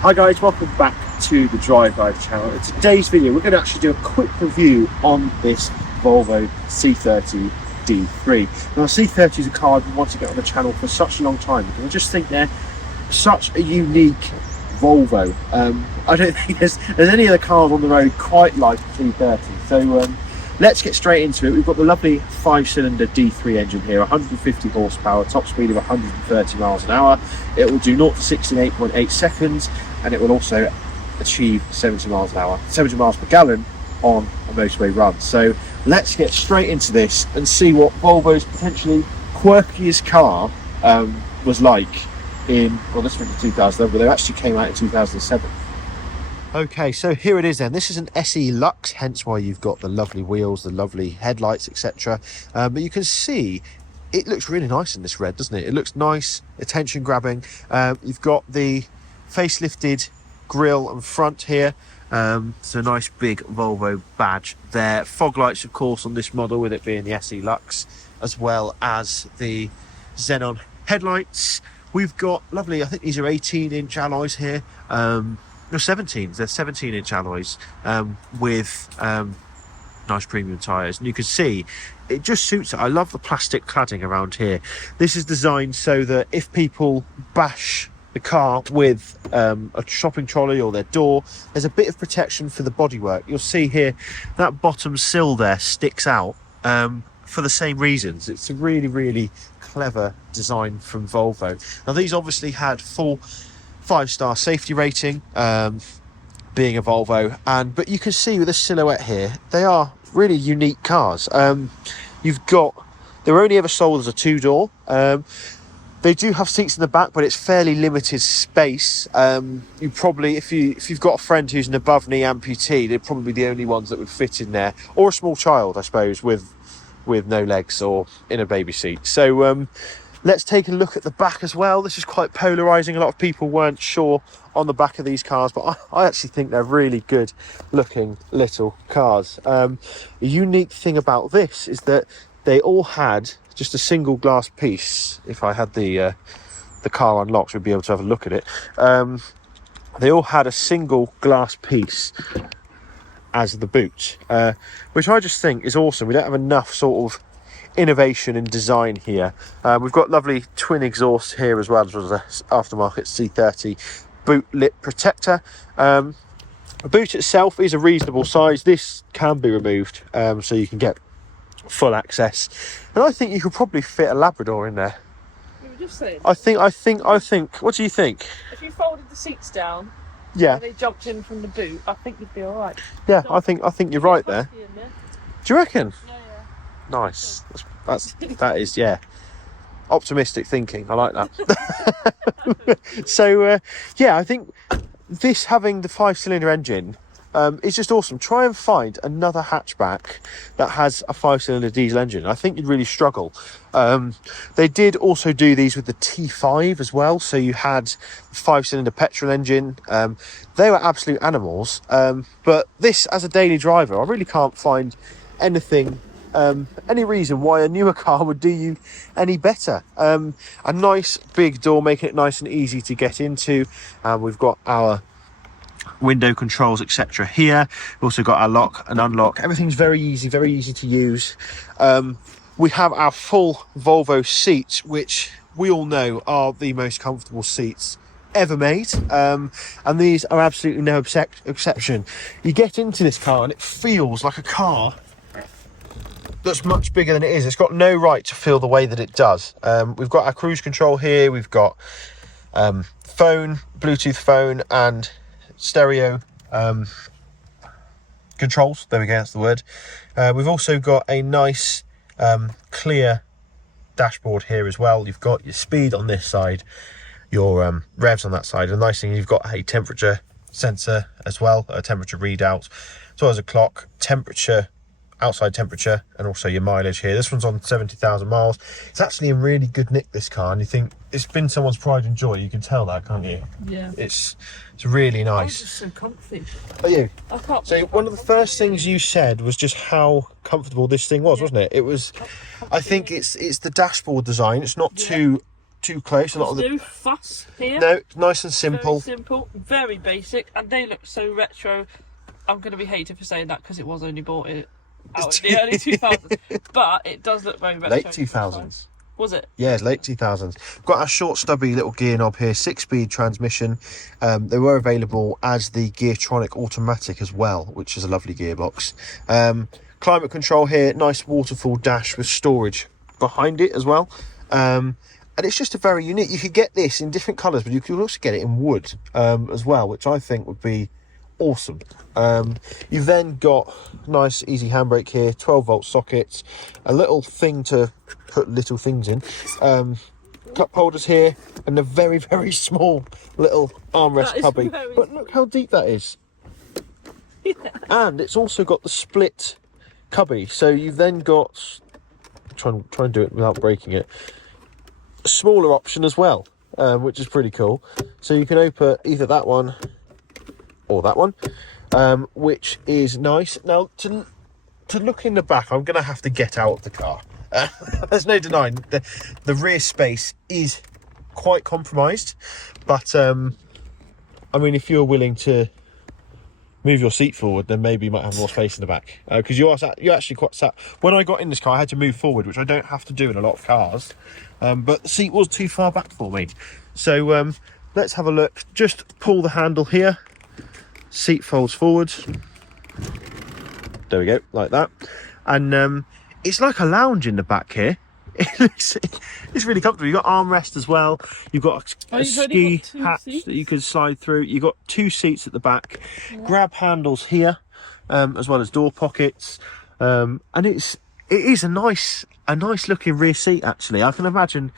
Hi guys, welcome back to the Drive channel. In today's video we're going to actually do a quick review on this Volvo C30 D3. Now C30 is a car I've been wanting to get on the channel for such a long time because I just think they're such a unique Volvo. I don't think there's any other cars on the road quite like the C30. So let's get straight into it. We've got the lovely 5-cylinder D3 engine here, 150 horsepower, top speed of 130 miles an hour. It will do 0 to 60 in 8.8 seconds, and it will also achieve 70 miles an hour, 70 miles per gallon on a motorway run. So let's get straight into this and see what Volvo's potentially quirkiest car was like in, well, this was in 2011, but they actually came out in 2007. Okay, so here it is then. This is an SE Lux, hence why you've got the lovely wheels, the lovely headlights, etc. But you can see it looks really nice in this red, doesn't it? It looks nice, attention grabbing. You've got the facelifted grille and front here. So a nice big Volvo badge there. Fog lights, of course, on this model, with it being the SE Lux, as well as the xenon headlights. We've got lovely, I think these are 18-inch alloys here. No, 17. They're 17-inch alloys with nice premium tyres, and you can see it just suits it. I love the plastic cladding around here. This is designed so that if people bash the car with a shopping trolley or their door, there's a bit of protection for the bodywork. You'll see here that bottom sill there sticks out for the same reasons. It's a really clever design from Volvo. Now these obviously had full 5-star safety rating, being a Volvo, but you can see with the silhouette here, they are really unique cars. You've got, they were only ever sold as a 2-door. They do have seats in the back, but it's fairly limited space. You probably, if you've got a friend who's an above knee amputee, they're probably the only ones that would fit in there, or a small child, I suppose, with no legs or in a baby seat. So let's take a look at the back as well. This is quite polarizing. A lot of people weren't sure on the back of these cars, but I actually think they're really good looking little cars. A unique thing about this is that they all had just a single glass piece. If I had the car unlocked, we'd be able to have a look at it. They all had a single glass piece as the boot, which I just think is awesome. We don't have enough sort of innovation in design here. We've got lovely twin exhaust here as well as an aftermarket C30 boot lip protector. The boot itself is a reasonable size. This can be removed, so you can get full access, and I think you could probably fit a Labrador in there. You were just saying. I think. What do you think? If you folded the seats down, yeah, and they jumped in from the boot, I think you'd be all right. Yeah, I think you're right there. Do you reckon? Yeah. Nice. That is, yeah, optimistic thinking. I like that. So yeah, I think this, having the 5-cylinder engine, is just awesome. Try and find another hatchback that has a 5-cylinder diesel engine. I think you'd really struggle. They did also do these with the T5 as well, so you had the 5-cylinder petrol engine. They were absolute animals, but this, as a daily driver, I really can't find anything, any reason why a newer car would do you any better. A nice big door, making it nice and easy to get into. We've got our window controls, etc. here. We've also got our lock and unlock. Everything's very easy to use. We have our full Volvo seats, which we all know are the most comfortable seats ever made, and these are absolutely no exception. You get into this car and it feels like a car that's much bigger than it is. It's got no right to feel the way that it does. We've got our cruise control here. We've got phone, Bluetooth phone, and stereo controls. There we go, that's the word. We've also got a nice clear dashboard here as well. You've got your speed on this side, your revs on that side. And the nice thing, you've got a temperature sensor as well, a temperature readout, as well as a clock, temperature, outside temperature, and also your mileage here. This one's on 70,000 miles. It's actually in really good nick, this car, and you think it's been someone's pride and joy. You can tell that, can't you? Yeah. It's really nice. I'm just so comfy. Are you? I can't. So one of the first things you said was just how comfortable this thing was, wasn't it? It was. I think it's the dashboard design. It's not too too close. A lot of There's the no fuss here. no, nice and simple. Very simple, very basic, and they look so retro. I'm going to be hated for saying that because it was only bought out in the early 2000s, but it does look very retro. Late 2000s. Was it? Yeah, it's late 2000s. Got a short stubby little gear knob here, 6-speed transmission. They were available as the Geartronic automatic as well, which is a lovely gearbox. Climate control here, nice waterfall dash with storage behind it as well. And it's just a very unique, you could get this in different colours, but you could also get it in wood as well, which I think would be awesome. You've then got nice easy handbrake here, 12-volt sockets, a little thing to put little things in, cup holders here, and a very, very small little armrest cubby. But look how deep that is. Yeah. And it's also got the split cubby, so you've then got, try and do it without breaking it, a smaller option as well, which is pretty cool. So you can open either that one or that one, which is nice. Now to look in the back, I'm gonna have to get out of the car. There's no denying the rear space is quite compromised, but I mean, if you're willing to move your seat forward, then maybe you might have more space in the back, because you're actually quite sat. When I got in this car, I had to move forward, which I don't have to do in a lot of cars, but the seat was too far back for me. So let's have a look. Just pull the handle here, seat folds forward, there we go, like that, and it's like a lounge in the back here. It's really comfortable. You've got armrest as well. You've got a ski hatch that you can slide through. You've got 2 seats at the back, grab handles here, as well as door pockets, and it is a nice looking rear seat. Actually, I can imagine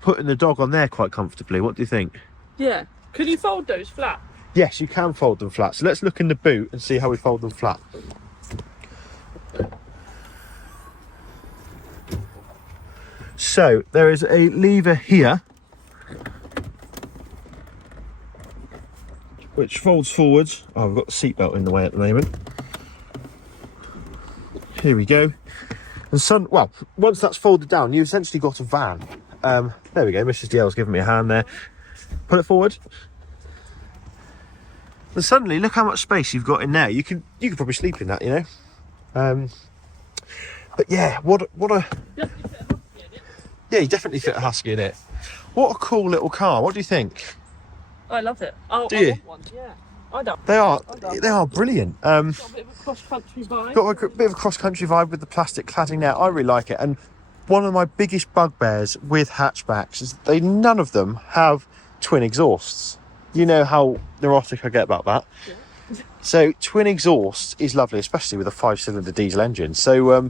putting the dog on there quite comfortably. What do you think? Yeah. Can you fold those flat? Yes, you can fold them flat. So let's look in the boot and see how we fold them flat. So there is a lever here which folds forwards. Oh, I've got the seatbelt in the way at the moment. Here we go. And well, once that's folded down, you've essentially got a van. There we go. Mrs. DL's giving me a hand there. Put it forward. And suddenly, look how much space you've got in there. You could probably sleep in that, you know. But yeah, what a yeah, you definitely fit a Husky in it. What a cool little car. What do you think? I love it. Oh, do you? I want one. Yeah, I don't. They are brilliant. Got a bit of a cross-country vibe. Got a bit of a cross-country vibe with the plastic cladding there. I really like it. And one of my biggest bugbears with hatchbacks is none of them have twin exhausts. You know how neurotic I get about that. Yeah. So twin exhaust is lovely, especially with a 5-cylinder diesel engine. So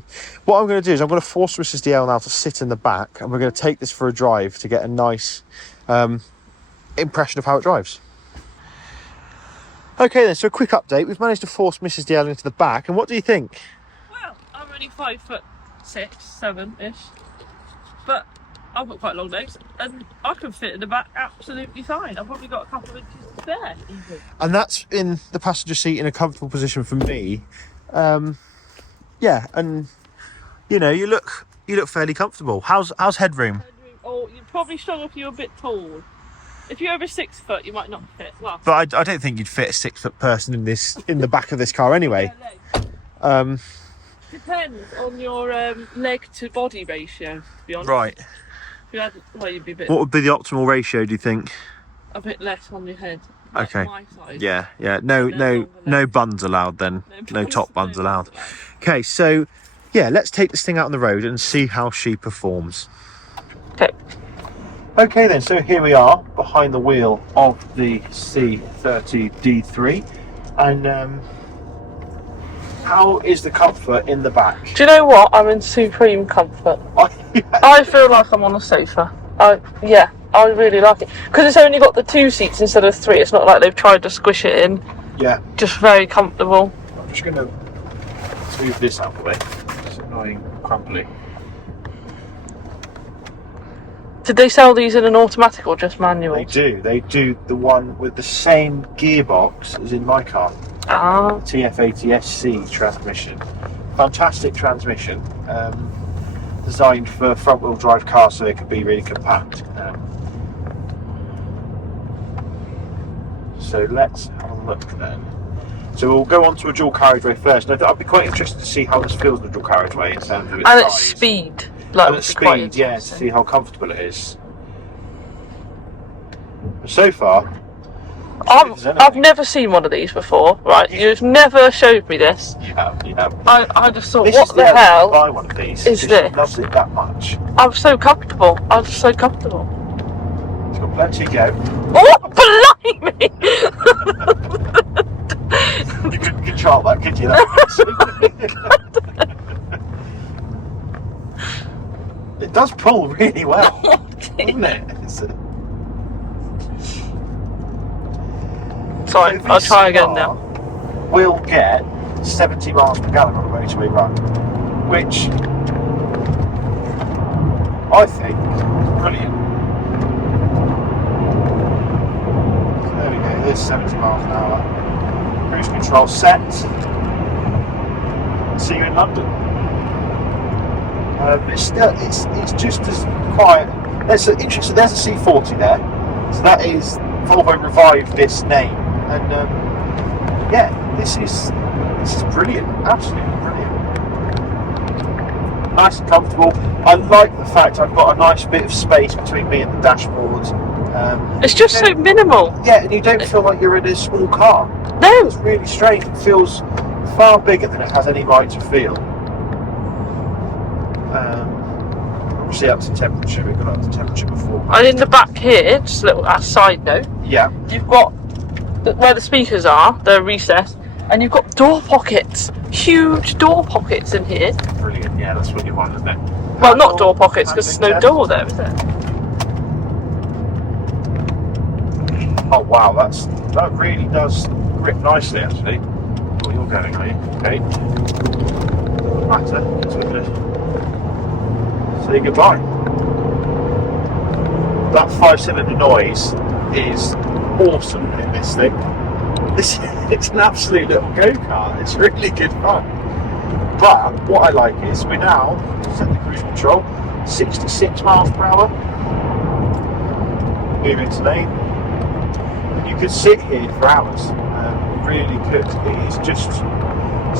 what I'm going to do is I'm going to force Mrs. DL now to sit in the back, and we're going to take this for a drive to get a nice impression of how it drives. Okay then, so a quick update. We've managed to force Mrs. DL into the back, and what do you think? Well, I'm only 5'6", 7-ish, but I've got quite long legs, and I can fit in the back absolutely fine. I've probably got a couple of inches to spare, even. And that's in the passenger seat in a comfortable position for me. Yeah, and you know, you look fairly comfortable. How's headroom? Oh, you'd probably struggle if you were a bit tall. If you're over 6 foot, you might not fit. Well, but I don't think you'd fit a 6-foot person in the back of this car anyway. Depends on your leg to body ratio, to be honest. Right. You'd be a bit. What would be the optimal ratio, do you think? A bit less on your head. Okay. My size. Yeah. No buns allowed then. No top buns allowed. Okay, so yeah, let's take this thing out on the road and see how she performs. Okay. Okay then, so here we are behind the wheel of the C30 D3, and how is the comfort in the back? Do you know what? I'm in supreme comfort. I feel like I'm on a sofa. I really like it. Because it's only got the 2 seats instead of 3. It's not like they've tried to squish it in. Yeah. Just very comfortable. I'm just going to move this out of the way. It's annoying, crumbly. Did they sell these in an automatic or just manual? They do. They do the one with the same gearbox as in my car. TF80SC transmission. Fantastic transmission. designed for front-wheel drive cars, so it could be really compact. So let's have a look then. So we'll go on to a dual carriageway first. Now, I'd be quite interested to see how this feels in the dual carriageway in terms of its And size. its speed. Like, And its speed, yeah, to see how comfortable it is. So far, I've never seen one of these before, right? You've never showed me this. you have. I just thought, This what is the hell buy one of these. is She this? loves it that much. I'm so comfortable. I'm so comfortable. It's got plenty to go. Oh, blimey! You couldn't control that, could you? It does pull really well, doesn't it? Sorry, I'll try again now. We'll get 70 miles per gallon on a motorway run, which I think is brilliant. So there we go, there's 70 miles an hour. Cruise control set. See you in London. It's just as quiet. There's a C40 there. So that is Volvo revived this name, and yeah, this is brilliant. Absolutely brilliant. Nice and comfortable. I like the fact I've got a nice bit of space between me and the dashboard. It's just so minimal. Yeah, and you don't feel like you're in a small car. No. It's really strange. It feels far bigger than it has any right to feel. Obviously up to temperature, we've got up to temperature before. And in the back here, just a little side note, Yeah. you've got where the speakers are, they're recessed, and you've got door pockets. Huge door pockets in here. Brilliant, yeah, that's what you want, isn't it? Well, not door pockets, because there's no door there, is there? Oh wow, that really does grip nicely actually. Oh, you're going, are you? Okay. Doesn't matter, so we're gonna say goodbye. That 5-cylinder noise is awesome in this thing. It's an absolute little go-kart. It's really good fun. But what I like is we now set the cruise control 66 miles per hour. Move into lane. And you could sit here for hours. Really could. It is just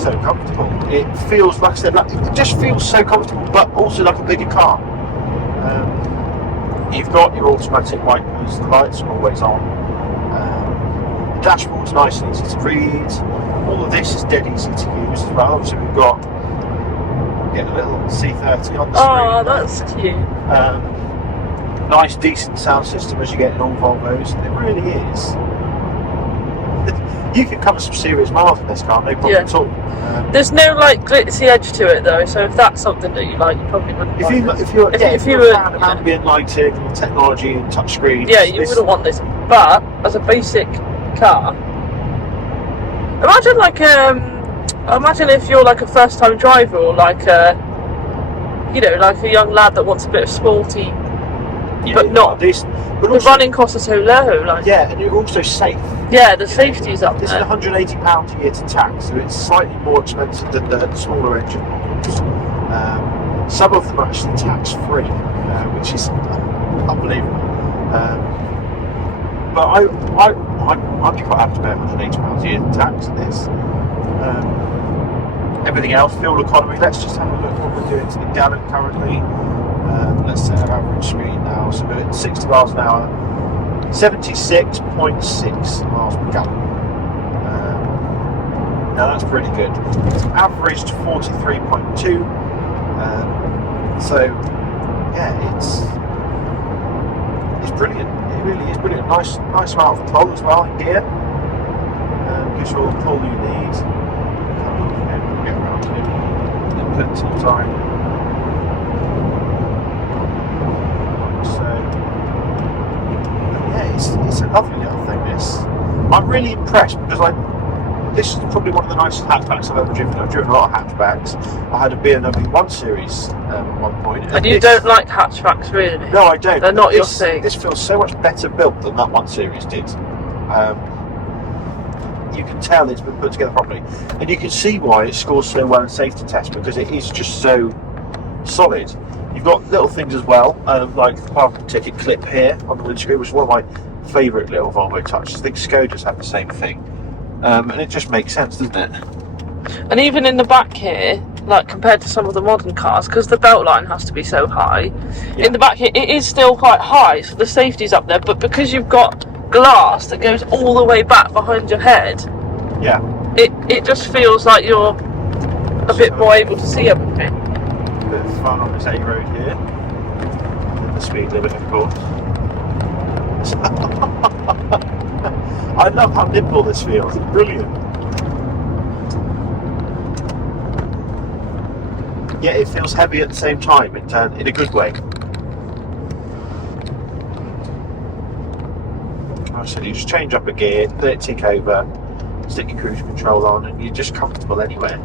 so comfortable. It feels, like I said, it just feels so comfortable, but also like a bigger car. You've got your automatic wipers, the lights are always on. The dashboard's nice and easy to read. All of this is dead easy to use as well. So we've got a little C30 on the screen. Oh, that's cute. Nice, decent sound system as you get in all Volvos. It really is. You can cover some serious miles in this car, no problem at all. There's no like glitzy edge to it though, so if that's something that you like, you probably wouldn't. If you're a a fan of ambient lighting and technology and touchscreens, yeah, you wouldn't want this. But as a basic car, imagine if you're like a first-time driver or like like a young lad that wants a bit of sporty, but not. Decent. But The also, running costs are so low, like. yeah, and you're also safe. Yeah, the safety is up This there. is £180 a year to tax, so it's slightly more expensive than the smaller engine models. Some of them are actually tax-free, which is unbelievable. But I'd be quite happy to pay £180 a year in tax in this. Everything else, fuel economy, let's just have a look what we're doing to the gallon currently. Let's set our average speed now, so we're at 60 miles an hour, 76.6 miles per gallon. Now that's pretty good. It's averaged 43.2. So yeah, it's brilliant. It really is brilliant. Nice amount of control as well in gear. Gives you all the pull you need. Get around to it. Plenty of time. It's a lovely little thing, this. I'm really impressed because this is probably one of the nicest hatchbacks I've ever driven. I've driven a lot of hatchbacks. I had a BMW 1 Series at one point. And you don't like hatchbacks, really? No, I don't. They're not your thing. This feels so much better built than that 1 Series did. You can tell it's been put together properly. And you can see why it scores so well in safety tests, because it is just so solid. You've got little things as well, like the parking ticket clip here on the windscreen, which is one of my favourite little Volvo touches. I think Skodas have the same thing, and it just makes sense, doesn't it? And even in the back here, like compared to some of the modern cars, because the belt line has to be so high, in the back here it is still quite high, so the safety's up there, but because you've got glass that goes all the way back behind your head, it just feels like you're a bit more able to see everything. A bit of fun on this A road here, and the speed limit of course. I love how nimble this feels, it's brilliant. Yet it feels heavy at the same time, in a good way. So you just change up a gear, let it tick over, stick your cruise control on, and you're just comfortable anywhere.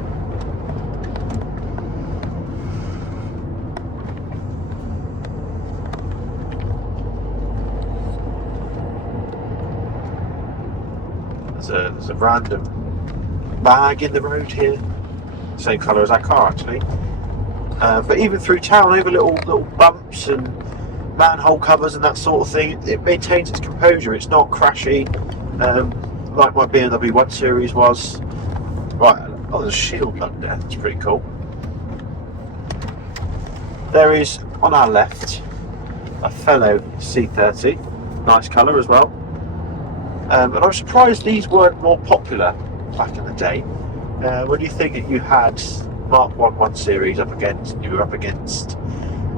There's a random bag in the road here, same colour as our car actually. But even through town, over little bumps and manhole covers and that sort of thing, it maintains its composure. It's not crashy, like my BMW 1 Series was. Right, oh, there's a shield lug there. That's pretty cool. There is on our left a fellow C30, nice colour as well. And I'm surprised these weren't more popular back in the day. When you think that you had Mark 1 Series up against, you were up against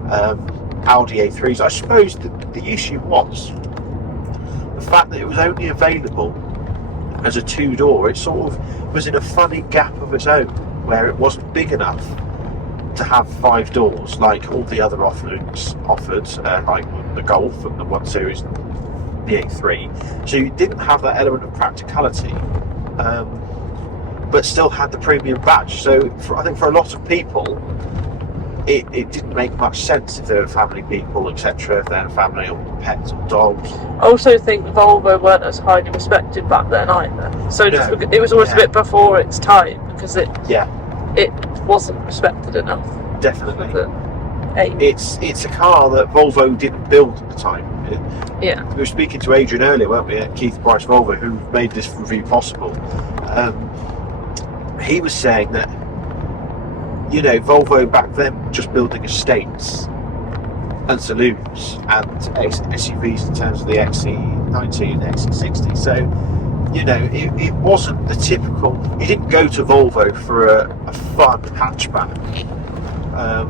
Audi A3s. I suppose the issue was the fact that it was only available as a two-door. It sort of was in a funny gap of its own, where it wasn't big enough to have 5 doors like all the other offerings offered, like the Golf and the 1 Series and the A3. So you didn't have that element of practicality, but still had the premium badge. So I think for a lot of people, it didn't make much sense if they were family people, etc. If they had a family or pets or dogs. I also think Volvo weren't as highly respected back then either. So it was always a bit before its time, because it wasn't respected enough. Definitely. It's a car that Volvo didn't build at the time. We were speaking to Adrian earlier, weren't we, at Keith Price Volvo, who made this review possible. He was saying that, you know, Volvo back then were just building estates and saloons and SUVs in terms of the XC90 and XC60. So, you know, it wasn't the typical. You didn't go to Volvo for a fun hatchback. A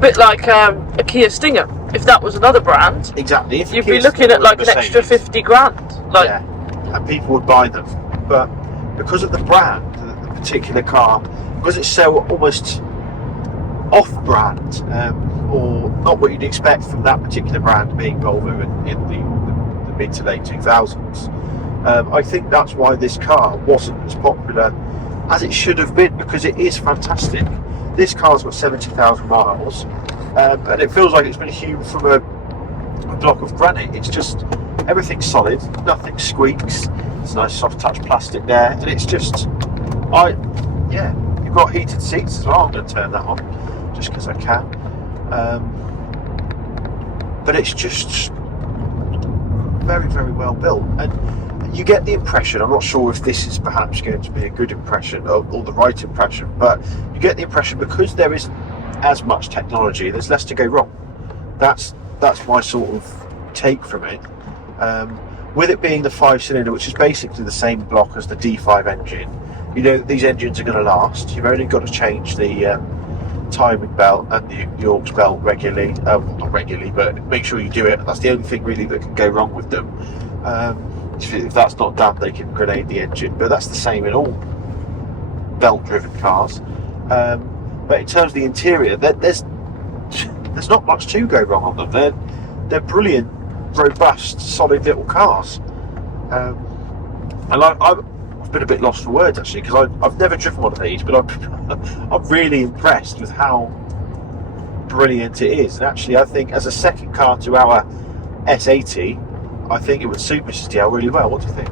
bit like a Kia Stinger. If that was another brand, exactly, if you'd be looking at like an extra 50 grand. Like, and people would buy them. But because of the brand, the particular car, because it's so almost off-brand, or not what you'd expect from that particular brand, being Volvo in the mid to late 2000s. I think that's why this car wasn't as popular as it should have been, because it is fantastic. This car's got 70,000 miles, and it feels like it's been hewn from a block of granite. It's just, everything's solid, nothing squeaks. It's a nice soft touch plastic there, and it's just, you've got heated seats as well. I'm going to turn that on just because I can. But it's just very, very well built, and you get the impression, I'm not sure if this is perhaps going to be a good impression or the right impression, but you get the impression because there isn't as much technology, there's less to go wrong. That's my sort of take from it. With it being the 5-cylinder, which is basically the same block as the D5 engine, you know these engines are going to last. You've only got to change the timing belt and the aux belt regularly. Not regularly, but make sure you do it. That's the only thing really that can go wrong with them. If that's not done, they can grenade the engine, but that's the same in all belt-driven cars. But in terms of the interior, there's not much to go wrong on them. They're brilliant, robust, solid little cars. And I've been a bit lost for words actually, because I've never driven one of these, but I'm really impressed with how brilliant it is. And actually, I think as a second car to our S80, I think it would suit Mrs. DL really well. What do you think?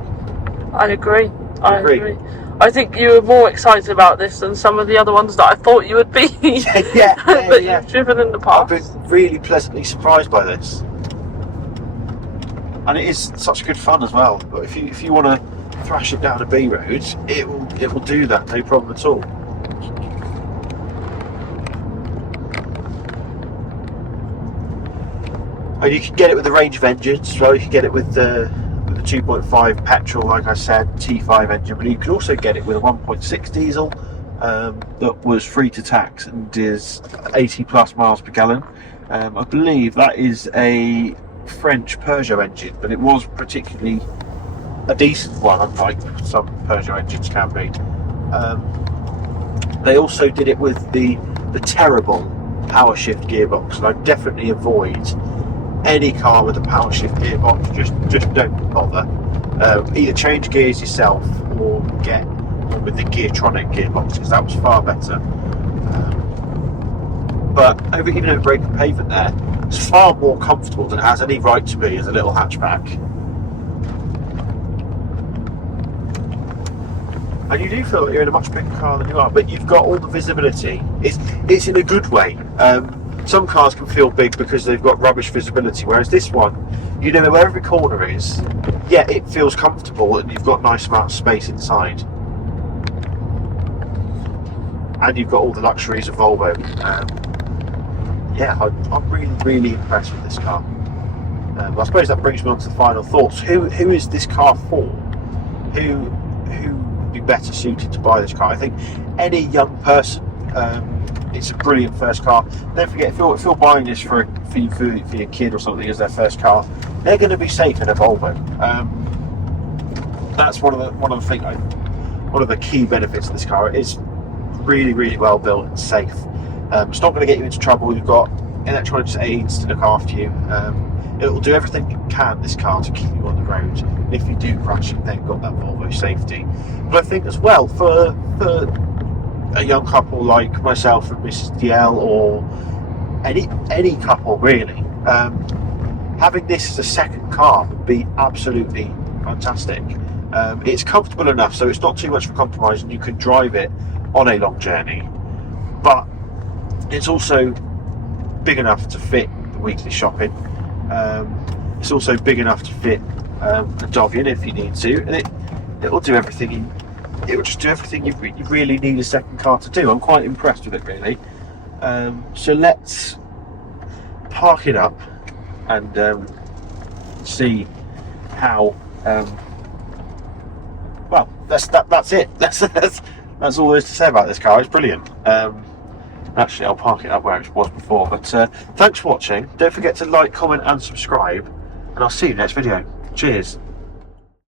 I agree. I agree. I think you were more excited about this than some of the other ones that I thought you would be. That you've driven in the past. I've been really pleasantly surprised by this, and it is such good fun as well. But if you want to thrash it down a B road, it will do that, no problem at all. And you can get it with the range of engines as well. You can get it with the 2.5 petrol, like I said, T5 engine, but you can also get it with a 1.6 diesel that was free to tax and is 80 plus miles per gallon. I believe that is a French Peugeot engine, but it was particularly a decent one, unlike some Peugeot engines can be. They also did it with the terrible power shift gearbox, and I definitely avoid any car with a power shift gearbox. Just don't bother. Either change gears yourself or get one with the Geartronic gearbox, because that was far better. But even over broken pavement there, it's far more comfortable than it has any right to be as a little hatchback. And you do feel like you're in a much bigger car than you are, but you've got all the visibility. It's in a good way. Some cars can feel big because they've got rubbish visibility, whereas this one, you know where every corner is. Yeah, it feels comfortable, and you've got a nice amount of space inside. And you've got all the luxuries of Volvo. Yeah, I'm really impressed with this car. I suppose that brings me on to the final thoughts. Who is this car for? Who would be better suited to buy this car? I think any young person. It's a brilliant first car. Don't forget, if you're buying this for your kid or something as their first car, they're going to be safe in a Volvo. That's one of the key benefits of this car. It is really well built and safe. It's not going to get you into trouble. You've got electronics aids to look after you. It will do everything it can, this car, to keep you on the road. And if you do crash, you've then got that Volvo safety. But I think as well, for a young couple like myself and Mrs. DL, or any couple really, having this as a second car would be absolutely fantastic. It's comfortable enough, so it's not too much of a compromise, and you can drive it on a long journey, but it's also big enough to fit the weekly shopping. It's also big enough to fit a dog in if you need to, and it will do everything. It will just do everything you really need a second car to do. I'm quite impressed with it, really. So let's park it up and see how. Well, that's it. That's all there is to say about this car. It's brilliant. Actually, I'll park it up where it was before. But thanks for watching. Don't forget to like, comment, and subscribe. And I'll see you next video. Cheers.